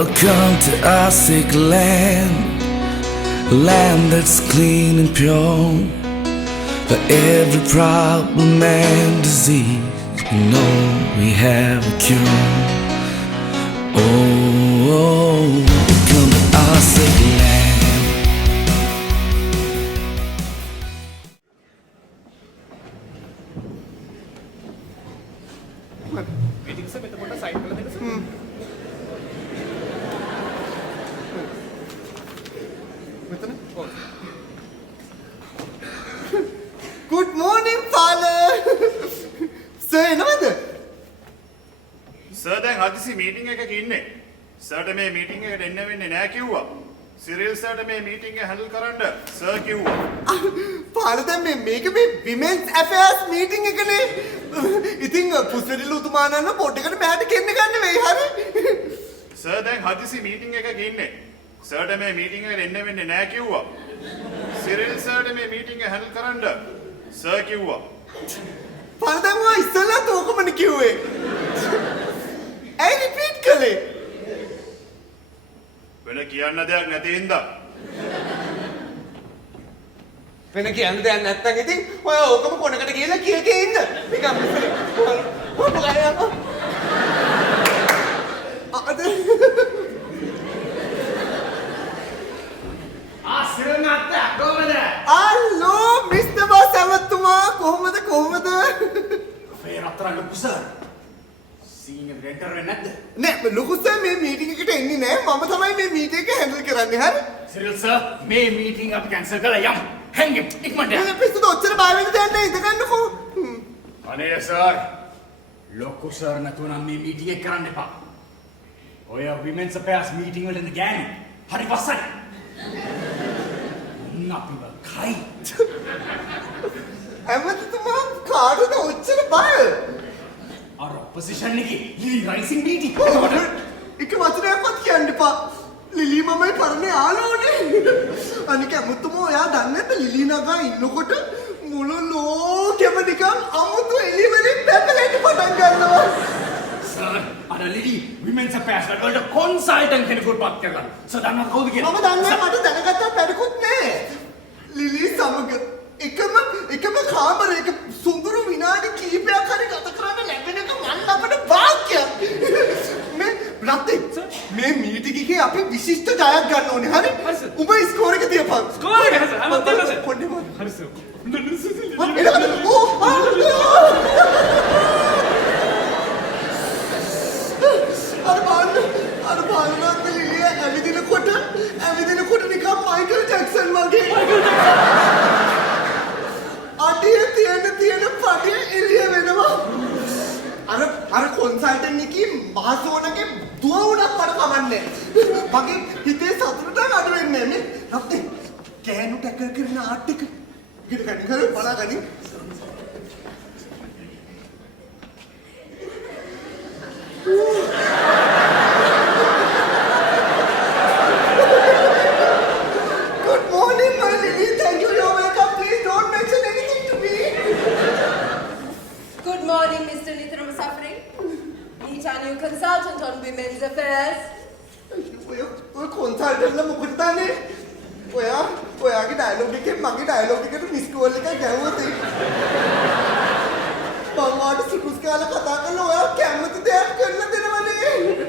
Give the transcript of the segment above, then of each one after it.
Welcome to our sick land, land that's clean and pure. For every problem and disease, you know we have a cure. Oh, welcome to our sick land. Good morning, father. Sir, enawada? Sir දැන් හදිසි meeting එකක ඉන්නේ. සර්ට මේ meeting එකට එන්න වෙන්නේ නැහැ කිව්වා. සිරිල් සර්ට මේ මීටින් එක හැන්ඩල් කරන්න සර් කිව්වා. father දැන් මේක මේ women's affairs meeting එකනේ. ඉතින් පුස්වෙඩිලු උතුමා නන්න පොඩ් එකට මෑට කෙන්න ගන්න වෙයි හරි. සර් දැන් හදිසි මීටින් එකක ඉන්නේ. සර්ට මේ මීටින් එකට එන්න වෙන්නේ නැහැ කිව්වා. සිරිල් සර්ට මේ මීටින් එක හැන්ඩල් කරන්න සර් කිව්වා. father දැන් ඔයා ඉස්සෙල්ලා තෝකමනේ කිව්වේ. ඇයි රිපීට් කළේ? වෙන කියන්න දෙයක් නැති හින්දා. වෙන කියන්න දෙයක් නැත්තම් ඉතින් ඔය ඕකම කොනකට ගිහලා කිය ඉන්න. නිකන් මොකද සිරිල් මහත්තයා කොහමද? හලෝ මිස්ටර් බොස් ඇමතුමා කොහමද? අපේ රත්තරන් ලොකු සර්. සීනියර් රෙන්ටර් වෙන්නේ නැද්ද? නෑ ලොකු සර් මේ මීටින් එකට එන්නේ නෑ. මම තමයි මේ මීටින් එක හැන්ඩල් කරන්නේ හරි. සිරිල් සර් මේ මීටින් අපි කැන්සල් කළා යමු. හැංගෙමු ඉක්මනට. මම පිස්සුද ඔච්චර බය වෙන්න දෙයක් නෑ ඉඳගන්නකෝ. අනේ සර් ලොකු සර් නැතුව නම් මේ මීටින් එක කරන්න එපා. ඔය women's affairs meeting වලට එන ගෑනු හරි වස්සයි. අපිව කයි. ඇමතුමා කාටද ඔච්චර බය? අර ඔපොසිෂන් එකේ ලිලි රයිසින් මීටින්. එක වචනයක්වත් කියන්න එපා. ලිලි මමයි පරණ යාළුවනේ. අනික ඇමතුමා ඔයා දන්නේ නැද්ද ලිලි නගා ඉන්නකොට මුළු ලෝකෙම නිකන් අමුතු එළි වලින් පැපලෙන්න පටන් ගන්නවා. සර් අර ලිලි women's affairs වලට කන්සල්ටන්ට් කෙනෙකුට පත් කරලා. සර් දන්නවද කවුද කියලා? මම දන්නේ මට දැනගත්තත් වැඩකුත් නෑ. ලිලි සමග එකම කාමරයක සුඳුරු විනාඩි කිහිපයක් හරි ගත කරන්න ලැබෙන එක මන් අපට වාක්‍යයක්. මේ රත්ති මේ මීටින් එකේ අපි විශිෂ්ට ජයක් ගන්න ඕනේ හරි? උඹ ස්කෝර් එක තියපන්. ස්කෝර් එක හරි මම දෙන්න සර්. පොඩ්ඩේ මම. හරි සර්. අර බලන්න ලිලිය ඇවිදිනකොට නිකන් මයිකල් ජැක්සන් වගේ. අඩිය තියෙන පඩිය එළිය වෙනවා. අර කොන්සල්ටන්ට් එකේ මාසෝනගේ දුව උනත් මට කමන්නේ. මගේ හිතේ සතුටට අඩු වෙන්නේ නේ. අපේ කෑනු ටැකල් කරන ආට් එක. ඉතින් කන්නේ කර බලාගනි. Good morning, my lady. Thank you. You're welcome. Please don't mention anything to me. Good morning, Mr. Nithra Musafiri. Meet our new consultant on women's affairs. ඔය කොන්සල්ටන්ට්ලා මොකද තානේ? ඔයාගේ ඩයලොග් එකෙන් මගේ ඩයලොග් එකට මිස් කෝල් එකක් ගැහුවොත් මම වාට සුකුස් කාලා කතා කරලා ඔයා කැමති දෙයක් කරන්න දෙනවනේ.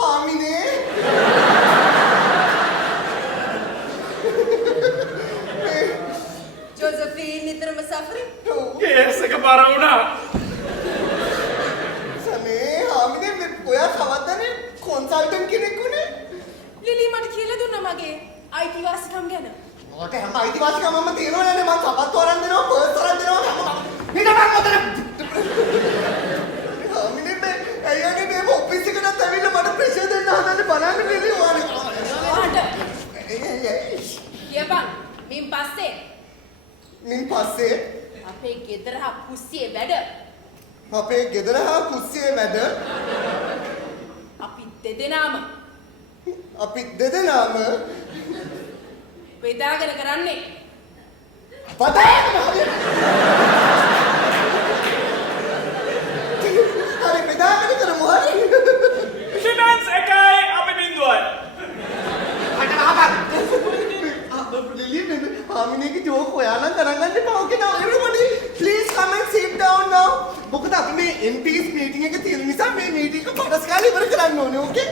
හාමිනේ Josephine Nithra Musafiri. කේස් එක බර වුණා. සනේ හාමිනේ ඔයා කවද්දනේ කොන්සල්ටන්ට් කෙනෙක් උනේ? ලිලි මට කියලා දුන්නා මගේ අයිතිවාසිකම් ගැන. මට හැම අයිතිවාසිකමක්ම තියෙනවනේ මම සපත්තු අරන් දෙනවා පර්ස් අරන් දෙනවා හිටපන් මොතන. හාමිනේ ඇයියනේ මේ ඔෆිස් එකකට ඇවිල්ලා මට ප්‍රෙෂර් දෙන්න හදන්නේ බලන්න ලිලි ඔයානේ. ඔයාට කියපන් මින් පස්සේ අපේ ගෙදර හා කුස්සියේ වැඩ අපි දෙදෙනාම බෙදාගෙන කරන්නේ. පදාගෙන හරි. හරි බෙදාගෙන කරමු හරි. Women's එකයි අපි බිඳුවයි. Hamineki joke hoyana karanganne epa. Okay, now everybody please come and sit down now. මොකද අපි මේ MPs meeting එක තියෙන නිසා මේ meeting එක පරස් කාලේ ඉවර කරන්න ඕනේ. Okay?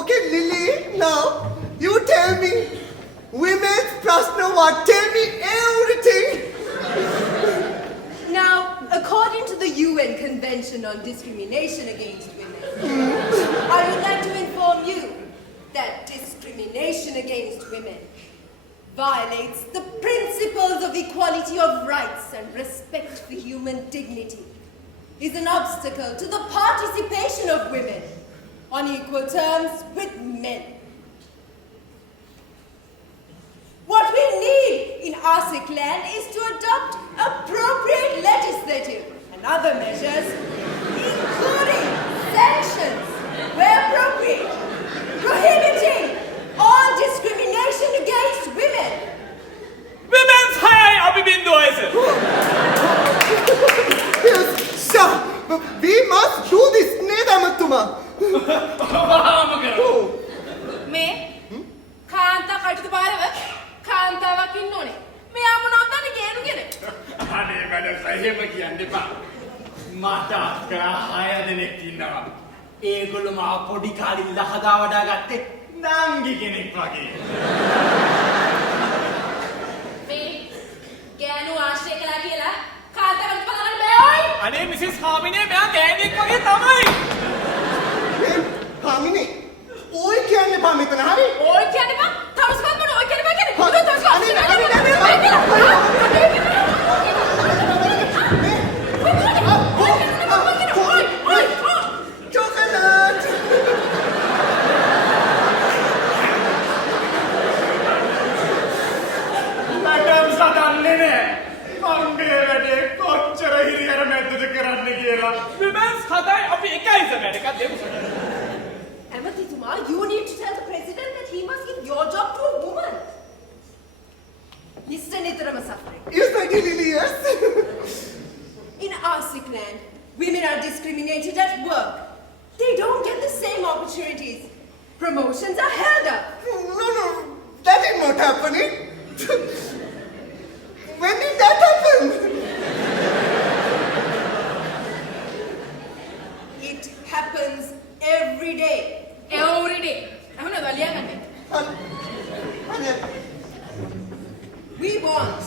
Okay, Lily, now you tell me women's ප්‍රශ්න what? Tell me everything. Now, according to the UN Convention on Discrimination Against Women, I would like to inform you that discrimination against women violates the principles of equality of rights and respect for human dignity, is an obstacle to the participation of women on equal terms with men. What we need in ASIC land is to adopt appropriate legislative and other measures, including sanctions where appropriate, prohibiting all discrimination against women. Women's එකයි අපි බිඳුවයි sir. Yes, sir. We must do this, නේද අමතුමා? මේ කාන්තා කටුතු පාරව කාන්තාවක් ඉන්න ඕනේ. මෙයා මොනවද දන්නේ ගේනු කෙනෙක්. අනේ මඩ සහියම කියන්න එපා. මට අක්කා 6 දෙනෙක් ඉන්නවා. ඒගොල්ලෝ මාව පොඩි කාලේ ඉඳලා හදා වඩා ගත්තේ නංගි කෙනෙක් වගේ. මේ ගෑනු ආශ්‍රය කළා කියලා කාන්තාවක් බලන්න බෑ. අනේ මිසිස් හාමිනේ මෙයා ගෑණියෙක් වගේ තමයි. හාමිනේ ඔය කියන්නේ බා මෙතන හරි? ඔය කියන්නේ බා තවස්කම් මොන ඔය කියන්නේ බා කියන්නේ. Chocolate! මටම සදන්නේ නෑ. මංගේ වැඩේ කොච්චර හිරියර මැද්දද කරන්න කියලා. විමන්ස් හදයි අපි එකයි සර් එකක් දෙමු. Amatituma, you need to tell the president that he must give your job to a woman. Mr. Nitaramasafre. Is that really yes? In ASIC land, women are discriminated at work. They don't get the same opportunities. Promotions are held up. No, that is not happening. When did that happen? It happens every day. Every day. We want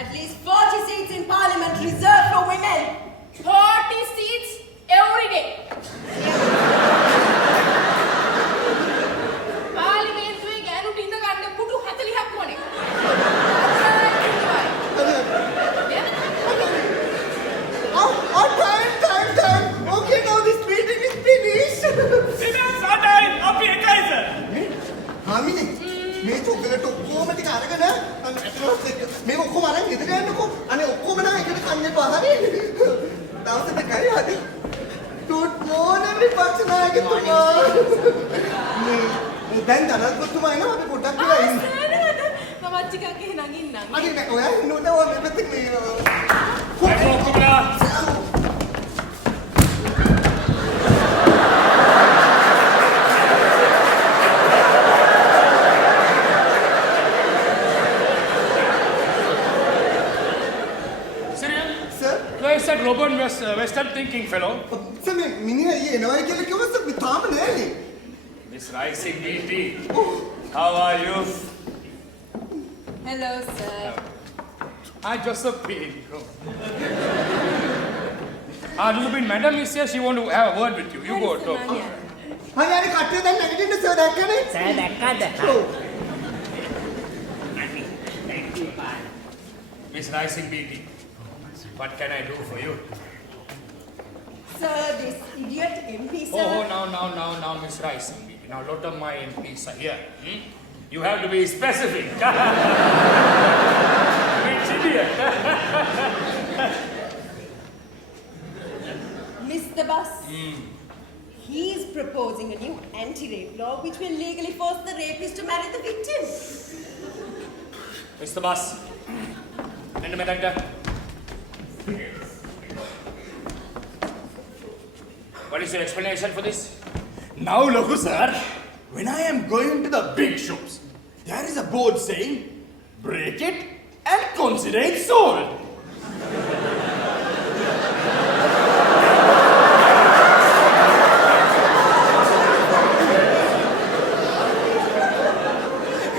at least 40 seats in parliament reserved for women. 40 seats every day. පාර්ලිමේන්තුවේ ගෑනුට ඉඳ ගන්න පුටු 40ක් ඕනේ. Time. Okay, now this meeting is finished. විමන්ස් හදයි අපි එකයි sir. හාමිනේ මේ chocolate ඔක්කොම ටික අරගෙන මේ ඔක්කොම අරන් ගෙදර යන්නකෝ. අනේ ඔක්කොම නා එකට කන්න එපා හරි. දවසට කයි හරි. Good morning විපක්ෂ නායකතුමා. මේ දැන් ධනත්තුමා එනවා අපි පොඩ්ඩක් කියලා ඉන්න. මම ටිකක් එහෙනම් ඉන්නම්. අනේ නෑ ඔයා ඉන්නොත් ඔය මේ පැත්තේ මේ That Robert was Western thinking fellow. Sir මේ මිනිහා ඊ එනවා කියලා කිව්වොත් සර් තාම නෑනේ. Miss Rising BT, how are you? Hello, sir. Hi, Joseph P. Madam is here. She want to have a word with you. You go talk. හරි හරි කට්ටිය දැන් නැගිටින්න සර් දැක්කනේ? Saya දැක්කද? Miss Rising BT, what can I do for you? Sir, this idiot MP, sir. Oh, now, Miss Rising BT. Now, a lot of my MPs are here. You have to be specific. Which idiot? Mr. Bus. He is proposing a new anti-rape law which will legally force the rapist to marry the victim. Mr. Boss. And the director. What is your explanation for this? Now, look, sir, when I am going to the big shops, there is a board saying, break it and consider it sold.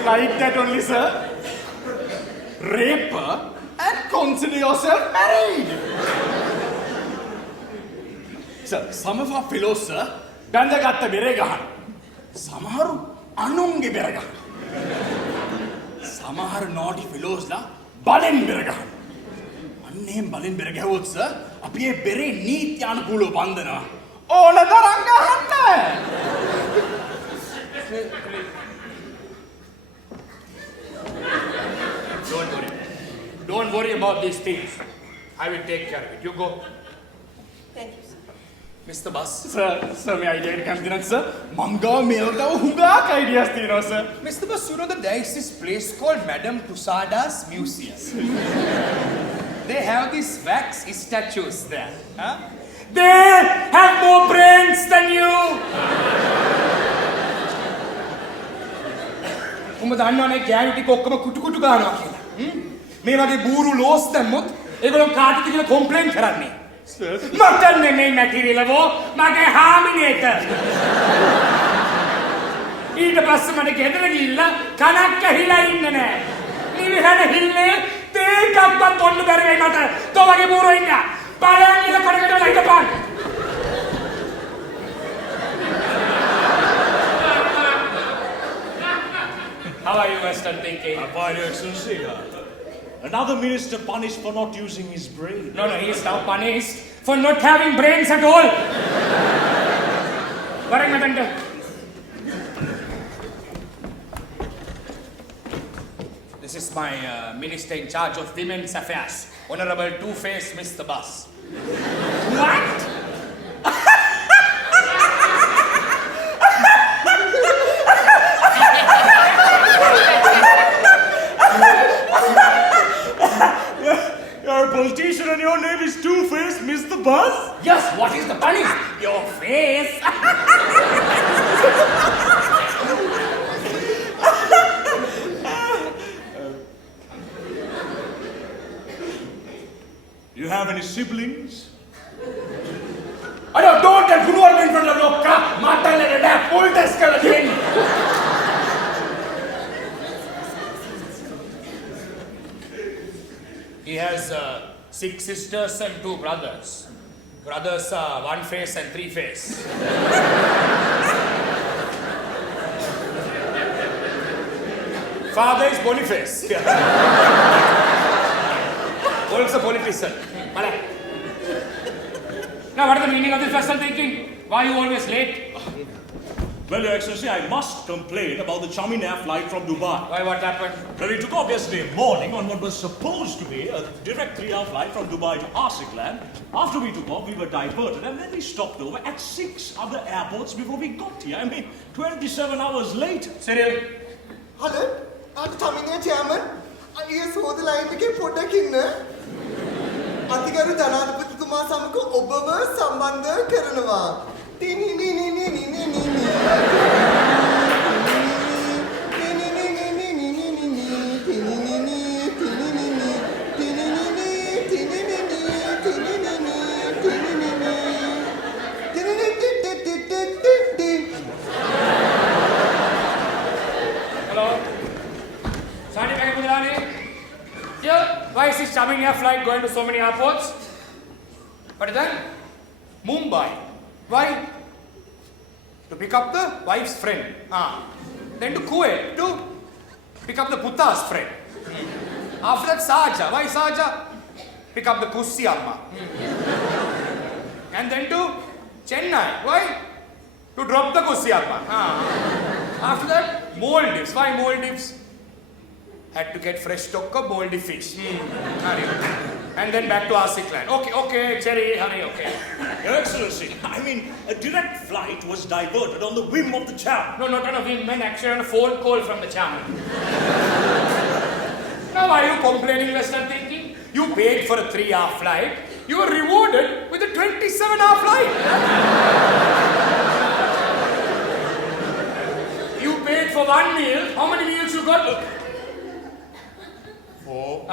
Like that only, sir. Rape her and consider yourself married. Sir, some of our fellows, sir, බැඳගත්ත බෙරේ ගහන. සමහරු අනුන්ගේ බෙර ගහන. සමහර naughty fellows ලා බලෙන් බෙර ගහන. අන්න එහෙම බලෙන් බෙර ගැහුවොත් sir, අපි ඒ බෙරේ නීති අනුකූලව බඳිනවා. ඕන තරම් ගහන්න. Don't worry about these things. I will take care of it. You go. Thank you, sir. Mr. Boss. Sir, මේ idea එක කැමති නැත් sir. මං ගාව මේල් ගාව හුඟක් ideas තියෙනවා sir. Mr. Boss, you know that there is this place called Madame Tussauds Museum. They have these wax statues there. Huh? They have more brains than you. උඹ දන්නවනේ ගෑනු ටික ඔක්කොම කුටු කුටු ගන්නවා කියලා. මේ වගේ බූරු ලෝස් දැම්මොත් ඒගොල්ලෝ කාටද කියලා කම්ප්ලේන්ට් කරන්නේ. මට නෙමෙයි මැටීරියල් වෝ මගේ හාමිනේට. ඊට පස්සේ මට ගෙදර ගිහිල්ලා කනක් ඇහිලා ඉන්නේ නැහැ. නිවිහන හිල්ලේ තේකක්වත් පොන්න බැරි වෙයි මට. තෝ වගේ බූරෝ ඉන්න. බලන්න ඉල කරකට ලයිටපන්. How are you, Western thinking? Fine, Your Excellency. Another minister punished for not using his brain. No, he is now punished for not having brains at all. Varang Madanda. This is my minister in charge of women's affairs, Honorable Two-Face Mr. Boss. What? You're a politician and your name is Two-Face Mr. Boss? Yes, what is the punish? Your face. Do you have any siblings? I don't tell who are in front of your car. Mata le da full test kar again. He has 6 sisters and 2 brothers. Brothers are 1 face and 3 face. Father is Boniface. Also politician. Now, what is the meaning of this Western thinking? Why are you always late? Well, Your Excellency, I must complain about the Charming Air flight from Dubai. Why, what happened? Well, we took off yesterday morning on what was supposed to be a direct 3-hour flight from Dubai to Asikland. After we took off, we were diverted and then we stopped over at 6 other airports before we got here. I mean, 27 hours later. Cyril, hello අද තමිනේ chairman අයියේ සෝද line එකේ පොඩ්ඩක් ඉන්න අතිගරු ජනාධිපතිතුමා සමග ඔබව සම්බන්ධ කරනවා ටිනි නි නි නි නි නි නි why is this Charming Air flight going to so many airports? What is that? Mumbai. Why? To pick up the wife's friend. Then to Kuwait to pick up the Putta's friend. After that, Sharjah. Why Sharjah? Pick up the Kussi Amma. And then to Chennai. Why? To drop the Kussi Amma. After that, Maldives. Why Maldives? Had to get fresh stock of moldy fish. Hurry. And then back to Asikland. Okay, Cherry, hurry, okay. Your Excellency, I mean, a direct flight was diverted on the whim of the chairman. No, not on a whim, man. Actually, on a phone call from the chairman. No, Now why are you complaining, Western thinking? You paid for a 3-hour flight. You were rewarded with a 27-hour flight. You paid for 1 meal. How many meals you got? 4.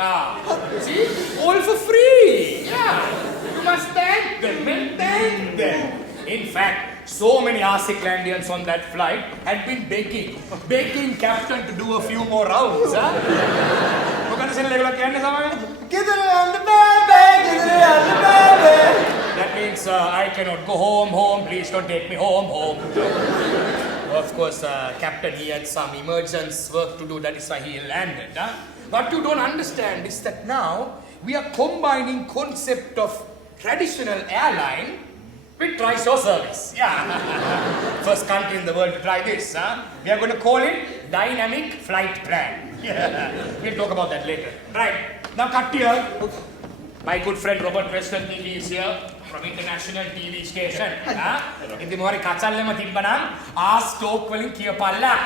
See? All for free. Yeah. You must thank them and thank them. In fact, so many Arsiklandians on that flight had been begging captain to do a few more rounds. That means I cannot go home, please don't take me home. Of course, captain, he had some emergency work to do, that is why he landed. What you don't understand is that now we are combining concept of traditional airline with trishaw service. Yeah. First country in the world to try this. We are going to call it dynamic flight plan. We'll talk about that later. Right. Now cut here. My good friend Robert Weston TV is here from international TV station. If you want to catch them, ask talk well in Kiapalla.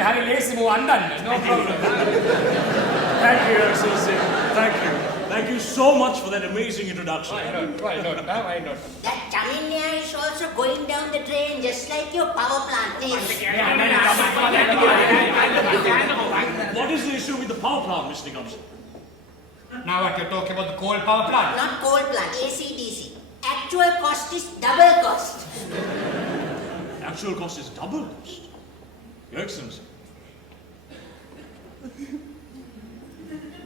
Hari lazy mo andan. No problem. Thank you, Associate. Thank you. Thank you so much for that amazing introduction. Why not? That Chaminia is also going down the drain just like your power plant is. What is the issue with the power plant, Mr. Nikamsan? Now what, you're talking about the coal power plant? Not coal plant, AC/DC. Actual cost is double cost. Actual cost is double cost. Your Excellency.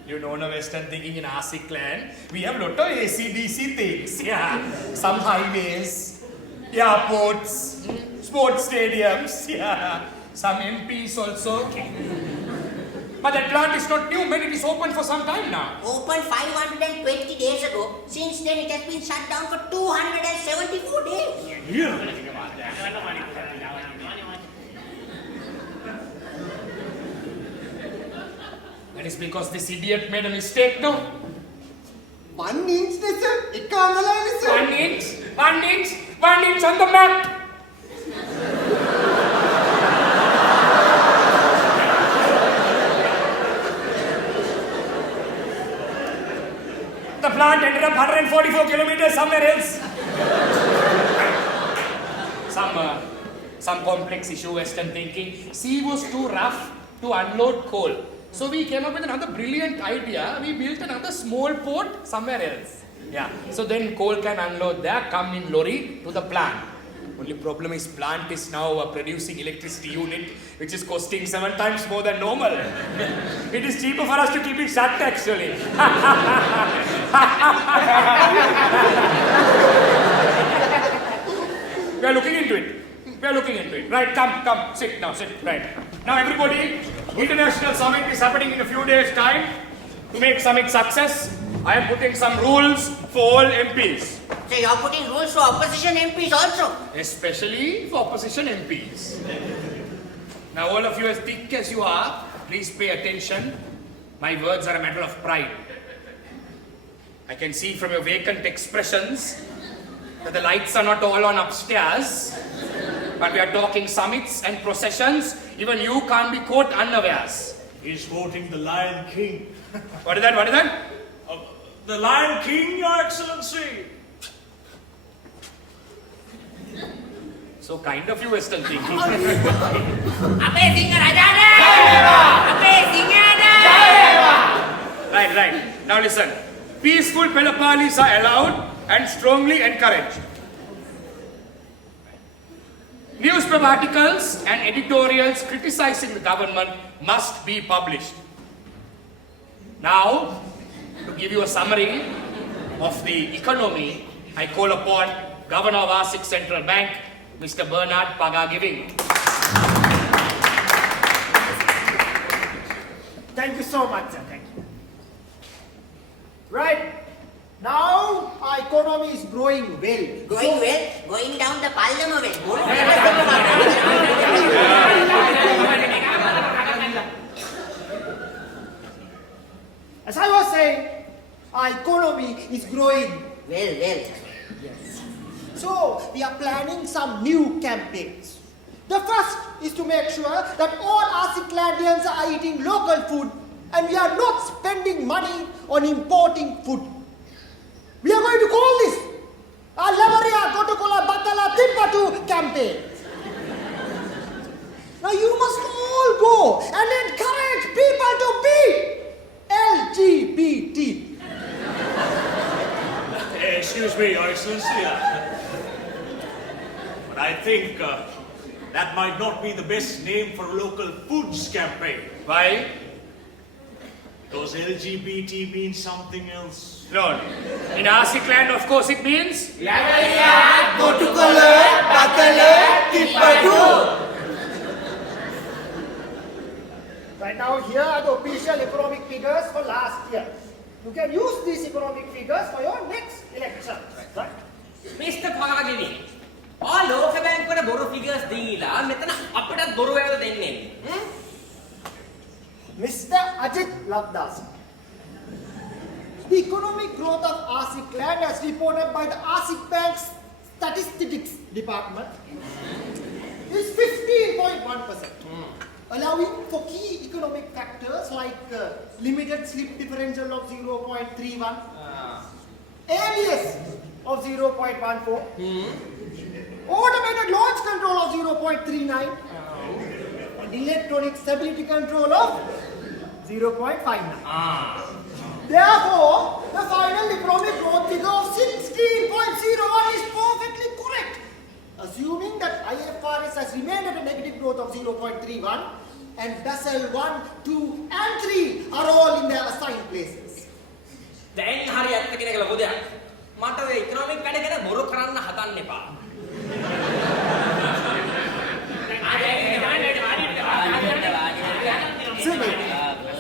You know, no Western thinking in Asik land, we have lot of AC/DC things. Yeah, some highways, airports, sports stadiums. Yeah, some MPs also. But that plant is not new, man. It is open for some time now. Opened 520 days ago. Since then, it has been shut down for 274 days. Yeah. That is because this idiot made a mistake, no? 1 inch, sir. 1 inch on the map. The plant ended up 144 kilometers somewhere else. Some complex issue, Western thinking. Sea was too rough to unload coal. So we came up with another brilliant idea. We built another small port somewhere else. Yeah. So then coal can unload there, come in lorry to the plant. Only problem is plant is now producing electricity unit which is costing 7 times more than normal. It is cheaper for us to keep it shut actually. We are looking into it. Right, come, sit now, sit. Right. Now everybody, international summit is happening in a few days' time. To make summit success, I am putting some rules for all MPs. So you are putting rules for opposition MPs also? Especially for opposition MPs. Now all of you, as thick as you are, please pay attention. My words are a matter of pride. I can see from your vacant expressions that the lights are not all on upstairs, but we are talking summits and processions. Even you can't be caught unawares. He's quoting the Lion King. What is that? The Lion King, Your Excellency. So kind of you, Western thinking. Right. Now listen. Peaceful Pelopallis are allowed and strongly encouraged. Newspaper articles and editorials criticizing the government must be published. Now, to give you a summary of the economy, I call upon Governor of Asik Central Bank, Mr. Bernard Pagagiving. Thank you so much, sir. Thank you. Right. Now, our economy is growing well. Going well? Going down the Pallama well. As I was saying, our economy is growing Well. Yes. So, we are planning some new campaigns. The first is to make sure that all Asiklandians are eating local food and we are not spending money on importing food. We are going to call this a Lavaria Kotokola Batala Tippatu campaign. Now you must all go and encourage people to be LGBT. Excuse me, Your Excellency. But I think that might not be the best name for a local foods campaign. Why? Because LGBT means something else. No. In Asik land, of course, it means. Right now, here are the official economic figures for last year. You can use these economic figures for your next election. Right? Mr. Pagini, all local bank for boru figures deala, metana appada boru wala denne. Mr. Ajit Lavdas. The economic growth of Asik land as reported by the Asik Bank's Statistics Department is 15.1%, allowing for key economic factors like limited slip differential of 0.31, ABS of 0.14, automated launch control of 0.39, and electronic stability control of 0.59. Therefore, the final economic growth figure of 16.01 is perfectly correct, assuming that IFRS has remained at a negative growth of 0.31 and Basel 1, 2 and 3 are all in their assigned places. Then hari atta kena kala bodya. Mata we economic kada kena boru karanna hadanne epa.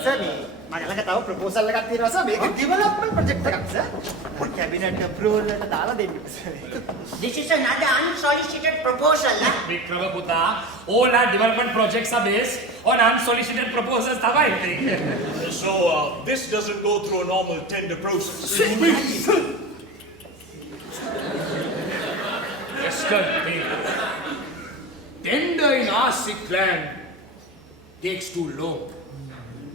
Sir, මම ළඟ තව proposal එකක් තියෙනවා sir. මේක development project එකක් sir. Cabinet approval වලට දාලා දෙන්න sir. This is another unsolicited proposal. Vikrama Puta, all our development projects are based on unsolicited proposals. So this doesn't go through a normal tender process. Tender in Asik land takes too long.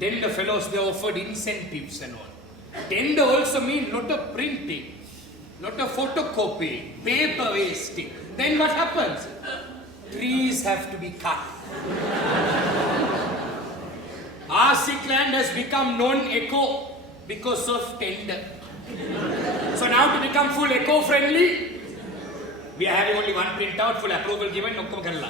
Tender fellows, they offered incentives and all. Tender also means lot of printing, lot of photocopying, paper wasting. Then what happens? Trees have to be cut. Asik land has become non-eco because of tender. So now to become full eco-friendly, we are having only one printout, full approval given, nokkum karala.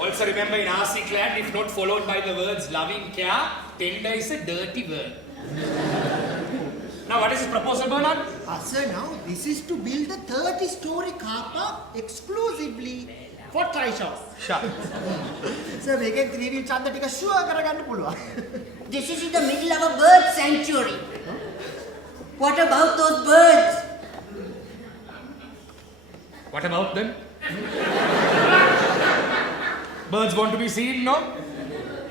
Also remember in Asik land, if not followed by the words loving care, tender is a dirty word. Now what is this proposal, Bernard? Sir, now this is to build a 30-story car park exclusively for trishaws. Sure. Sir, මේකෙන් 3-wheel ඡන්ද ටික sure කරගන්න පුළුවන්. This is in the middle of a bird sanctuary. What about those birds? What about them? Birds want to be seen, no?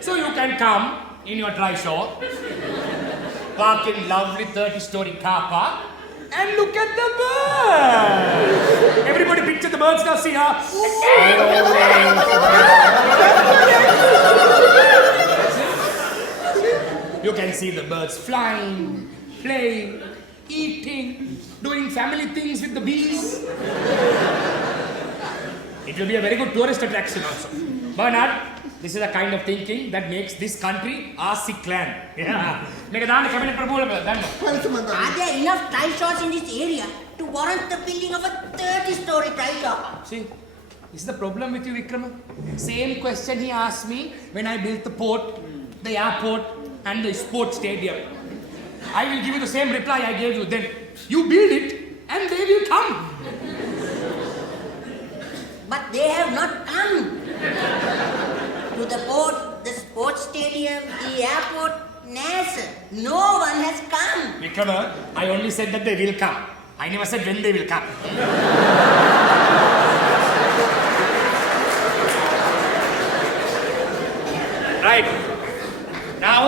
So you can come in your trishaw, park in lovely 30-story car park, and look at the birds. Everybody picture the birds now, see how. You can see the birds flying, playing, eating, doing family things with the bees. It will be a very good tourist attraction also. Bernard, this is the kind of thinking that makes this country Asik land. Yeah. Are there enough trishaws in this area to warrant the building of a 30-story trishaw? See, this is the problem with you, Vikrama. Same question he asked me when I built the port, the airport, and the sports stadium. I will give you the same reply I gave you then. You build it, and they will come. But they have not come. To the port, the sports stadium, the airport, NASA. No one has come. Vikrama, I only said that they will come. I never said when they will come. Right. Now,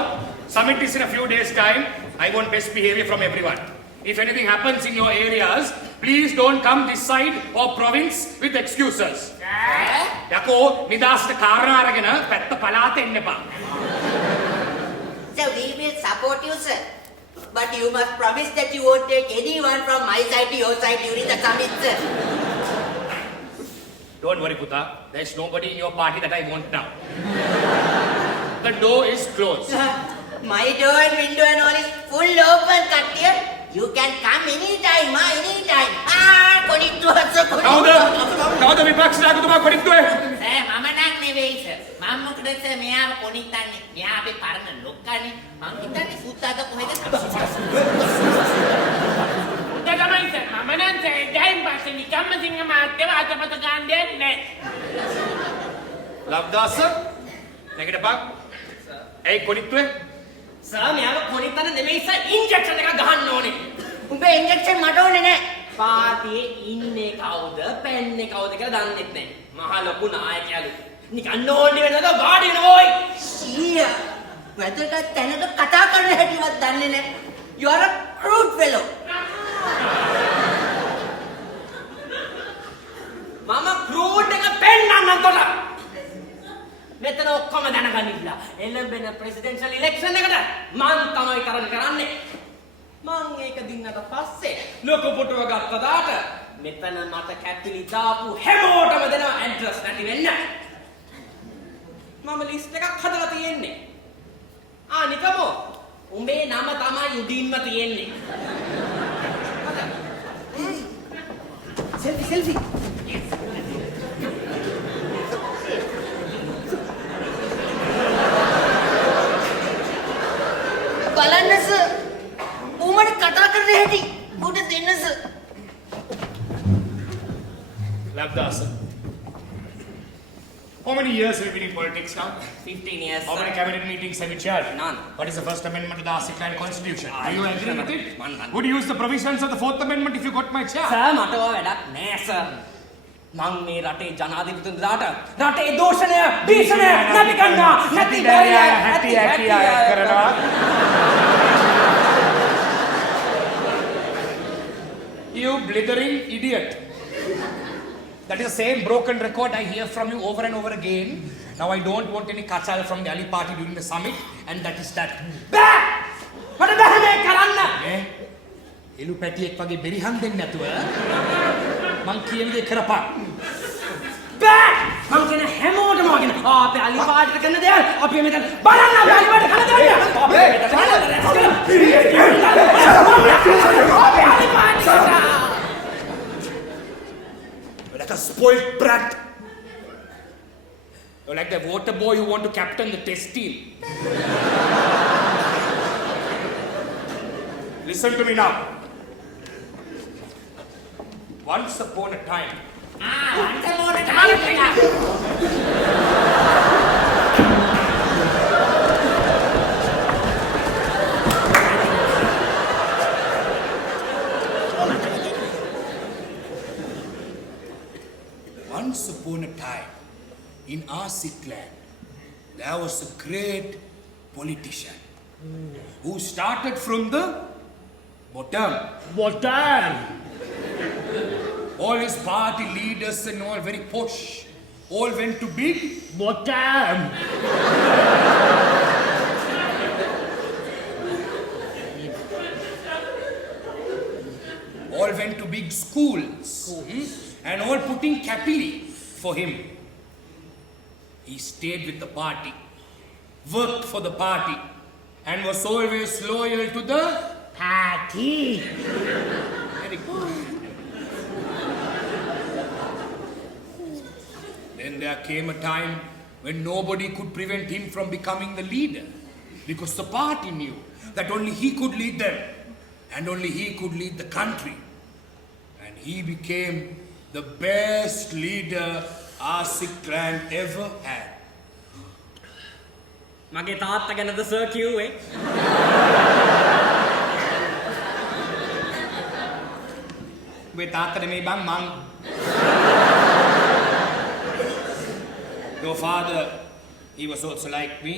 summit is in a few days' time. I want best behavior from everyone. If anything happens in your areas, please don't come this side or province with excuses. යකෝ නිදාස්ට කාරණා අරගෙන පැත්ත පලාත එන්න එපා. Sir, we will support you, sir. But you must promise that you won't take anyone from my side to your side during the summit, sir. Don't worry, Puta. There's nobody in your party that I want now. The door is closed. My door and window and all is full open, Katya. You can come anytime, anytime. Konittuwa, sir, konittuwa. කවුද විපක්ෂ නායකතුමා කොනිට්ටුවේ? Sir, මම නම් නෙවෙයි, sir. මම මොකද sir මෙයාව කොනිටන්නේ. මෙයා අපේ පරණ ලොක්කානේ. මං හිතන්නේ සුද්දාද කොහෙද? තමයි සර් මම නම් සර් දැන් පස්සේ නිකම්ම සිංහ මාත්‍යව අතපත ගන්න දෙන්නේ නැහැ. ලබ්දාස නැගිටපන්. ඇයි කොනිට්ටුවේ? සර් මෙයාව කොනිටන්න නෙමෙයි සර් ඉන්ජෙක්ෂන් එකක් ගහන්න ඕනේ. උඹේ ඉන්ජෙක්ෂන් මට ඕනේ නැහැ. පාටියේ ඉන්නේ කවුද පැන්නේ කවුද කියලා දන්නෙත් නැහැ. මහ ලොකු නායකයලු. නිකන් නෝන්ඩි වෙනද වාඩි වෙන ඕයි. සීයා. වැදගත් තැනක කතා කරන්න හැටිවත් දන්නේ නැහැ. You are a crude fellow. මම ක්‍රූඩ් එක පෙන්නන්න තොට. මෙතන ඔක්කොම දැනගනින්න. එළඹෙන ප්‍රෙසිඩෙන්ෂල් ඉලෙක්ෂන් එකට මං තමයි කරන්නේ. මං ඒක දින්නට පස්සේ ලොකු පුටුව ගත්ත දාට මෙතන මට කැපිලි දාපු හැමෝටම දෙනවා ඇඩ්‍රස් නැති වෙන්න. මම ලිස්ට් එකක් හදලා තියෙන්නේ. නිකමෝ උඹේ නම තමයි උඩින්ම තියෙන්නේ. Selfie. බලන්න සර්. උඹට කතා කරන්න හැටි. උඩ දෙන්න sir. ලබ්දාස. How many years have you been in politics now? 15 years. How many cabinet meetings have you chaired? None. What is the First Amendment to the ASEAN Constitution? Are you agree with it? None. Would you use the provisions of the Fourth Amendment if you got my chair? Sir මට ඔය වැඩක් නෑ sir. මං මේ රටේ ජනාධිපතිතුමාට රටේ දෝෂණය භීෂණය නැති කරනවා නැති බැරිය හැටි කරනවා. You blithering idiot. That is the same broken record I hear from you over and over again. Now I don't want any kachal from the Ali party during the summit, and that is that. බෑ! මට බෑ මේ කරන්න! එළු පැටියෙක් වගේ බෙරිහන් දෙන්නේ නැතුව මං කියන දේ කරපන්. බෑ! මං කියන හැමෝටම වගේ අපේ අලි පාටිට කරන දේවල් අපි මෙතන බලන්න අපි අලි පාටිට කරන දේවල් අපේ අලි පාටිට like a spoiled brat. You're like the water boy who want to captain the test team. Listen to me now. Once upon a time. once upon a time. Once upon a time, in our sick land, there was a great politician who started from the bottom. Bottom! All his party leaders and all very posh, all went to big Bottom! all went to big schools. And all putting capilli for him. He stayed with the party, worked for the party, and was always loyal to the Party! Very good. Then there came a time when nobody could prevent him from becoming the leader, because the party knew that only he could lead them, and only he could lead the country. And he became the best leader our sick land ever had. මගේ තාත්තා ගැනද sir කිව්වේ? ඔබේ තාත්තා නෙමෙයි බං මං. Your father, he was also like me.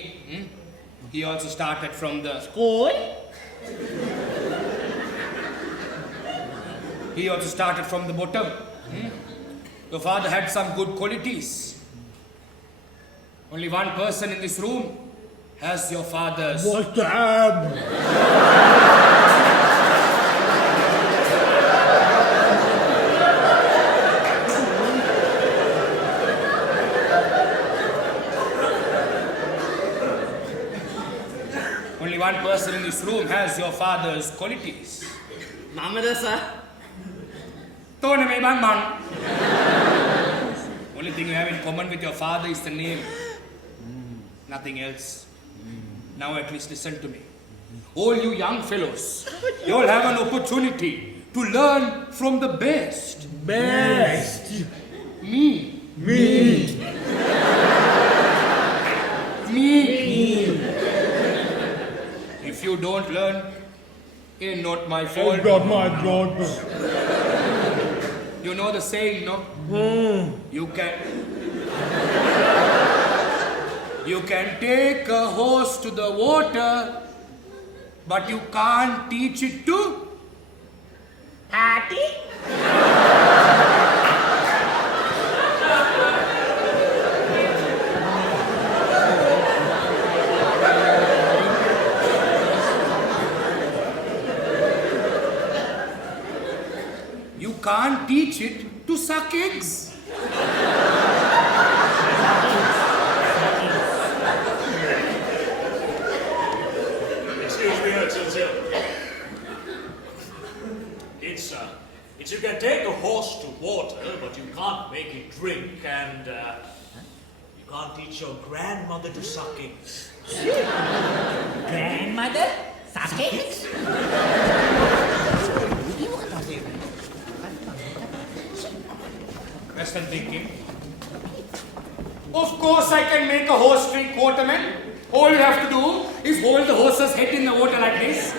He also started from the School? He also started from the bottom. Your father had some good qualities. Only one person in this room has your fathers. What damn? Only one person in this room has your father's qualities. Mamada sir. Tone me bang man. Only thing you have in common with your father is the name. Nothing else. Now at least listen to me. All you young fellows, you all have an opportunity to learn from the best. Best. Me. Me. Me. If you don't learn, ain't not my fault. Not my God. You know the saying, no? You can take a horse to the water, but you can't teach it to Patty? You can't teach it to suck eggs. Excuse me, Excelsior. It's you can take a horse to water, but you can't make it drink, and you can't teach your grandmother to suck eggs. Grandmother? Suck eggs? Western thinking. Of course I can make a horse drink water, man. All you have to do is hold the horse's head in the water like this.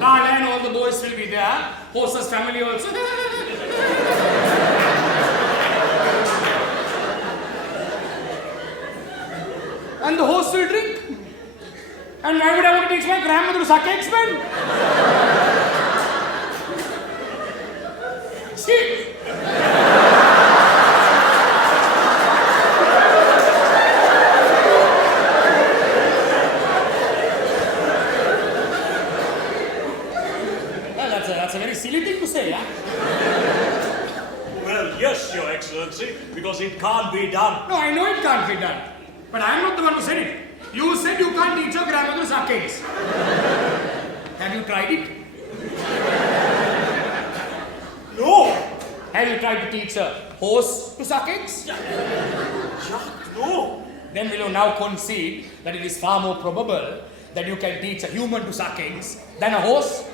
Carla and all the boys will be there. Horse's family also. And the horse will drink. And why would I want to teach my grandmother to suck eggs, man? See? Well, that's a very silly thing to say, yeah? Well, yes, Your Excellency, because it can't be done. No, I know it can't be done. But I am not the one who said it. You said you can't teach your grandmother to suck eggs. Have you tried it? No! Have you tried to teach a horse to suck eggs? Jack, no! Then will you now concede that it is far more probable that you can teach a human to suck eggs than a horse?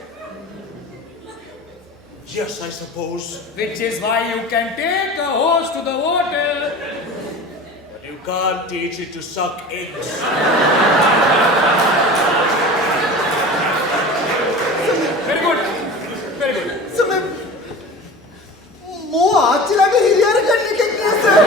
Yes, I suppose. Which is why you can take a horse to the water. But you can't teach it to suck eggs. Very good. Very good. So, मैं वो आज चला के Hillier करने के लिए sir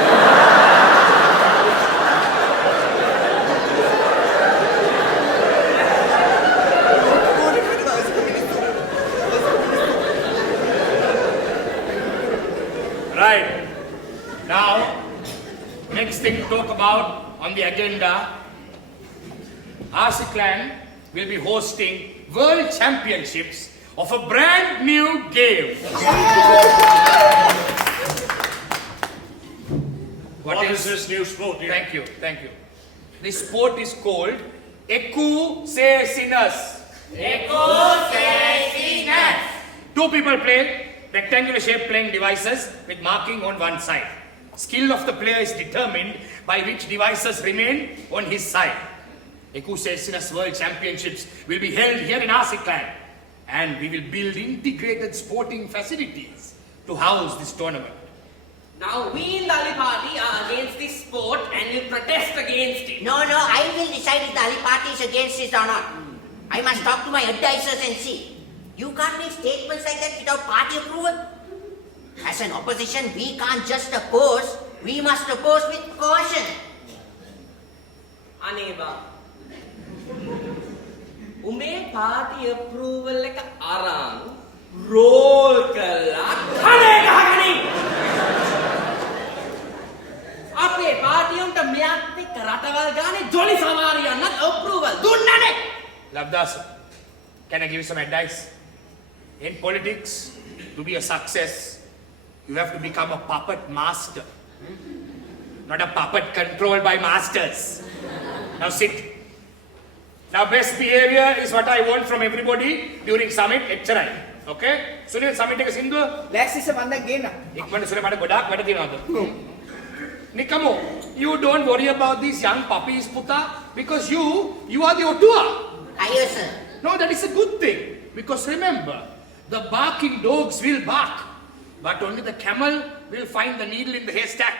Right. Now, next thing to talk about on the agenda, ASEAN will be hosting World Championships of a brand new game. What is this new sport? Thank you, thank you. This sport is called Eku Se Sinas. Two people play rectangular shaped playing devices with marking on one side. Skill of the player is determined by which devices remain on his side. Eku Se Sinas World Championships will be held here in ASEAN, and we will build integrated sporting facilities to house this tournament. Now we in the Ali Party are against this sport and will protest against it. No, I will decide if the Ali Party is against it or not. I must talk to my advisors and see. You can't make statements like that without party approval. As an opposition, we can't just oppose. We must oppose with caution. Aneva. Ume party approval එක අරන් roll කළා කනේ ගහගනින්. අපේ පාටියුන්ට මෙයාත් එක්ක රටවල් ගානේ ජොලි සවාරියන්නත් approval දුන්නනේ. Lavdas, can I give you some advice? In politics, to be a success, you have to become a puppet master. Not a puppet controlled by masters. Now sit. Now best behavior is what I want from everybody during summit, එච්චරයි. Okay? Sunil summit එක සින්දුව ලෑස්තිස මන්දක් ගේන්න. ඉක්මනට සුනේ මට ගොඩාක් වැඩ තියෙනවද? Nikamo, you don't worry about these young puppies, Puta, because you are the Otua. Ayo, sir. No, that is a good thing. Because remember, the barking dogs will bark, but only the camel will find the needle in the haystack.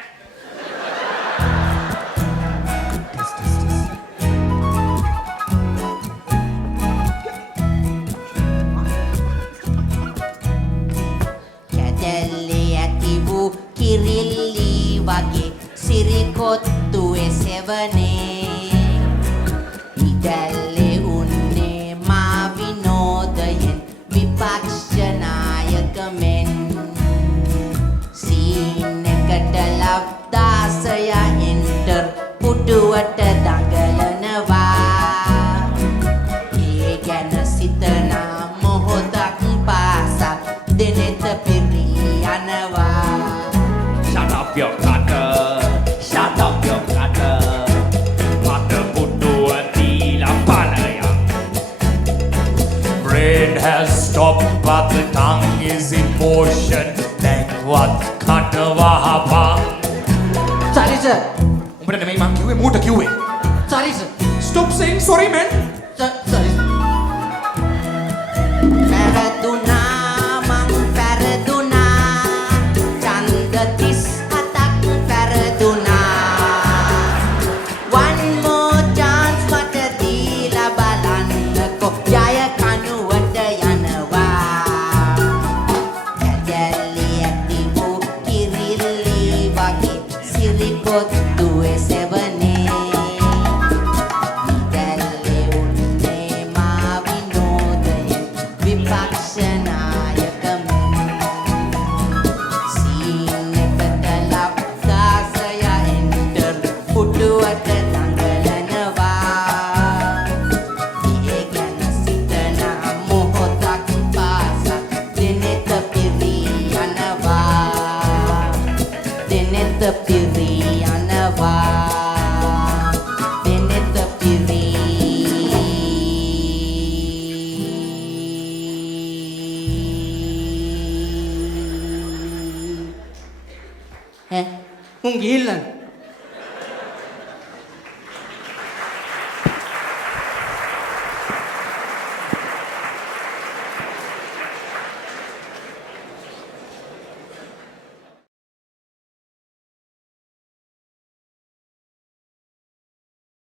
කැදැල්ලේ ඇති වූ කිරිල්ලි වගේ සිරිකොත්තුවේ සෙවනේ ඉදැල්ලේ උන්නේ මා විනෝදයෙන් විපක්ෂ නායක මෙන් scene එකට ලබ්දාසයා enter පුටුවට දඟලනවා ඒ ගැන සිතනා මොහොතක් පාසා දෙනෙත පිරී යනවා. Shut up your gutter. Shut up your gutter. Mata putua tila palaya. Brain has stopped but the tongue is in motion. Then what katavaha. Sorry sir. උඹට නෙමෙයි මං කිව්වේ මූට කිව්වේ. Sorry sir. Stop saying sorry, man. Sorry. පැරදුනා මං පැරදුනා චන්ද 37ක් පැරදුනා one more chance මට දීලා බලන්නකො ජය කනුවට යනවා කැදැල්ලි ඇති වූ කිරිල්ලි වගේ සිරිකොත්තුවේ සෙවනේ ඉදැල්ලේ උන්නේ මා විනෝදයෙන් විපක්ෂ නායක මෙන් සීන් එකට ලබ්දාසයා එන්ටර් පුටුවට දඟලනවා ඒ ගැන සිතනා මොහොතක් පාසා දෙනෙත පිරී යනවා දෙනෙත පිරී යනවා දෙනෙත පිරී උන් ගිහිල්ලා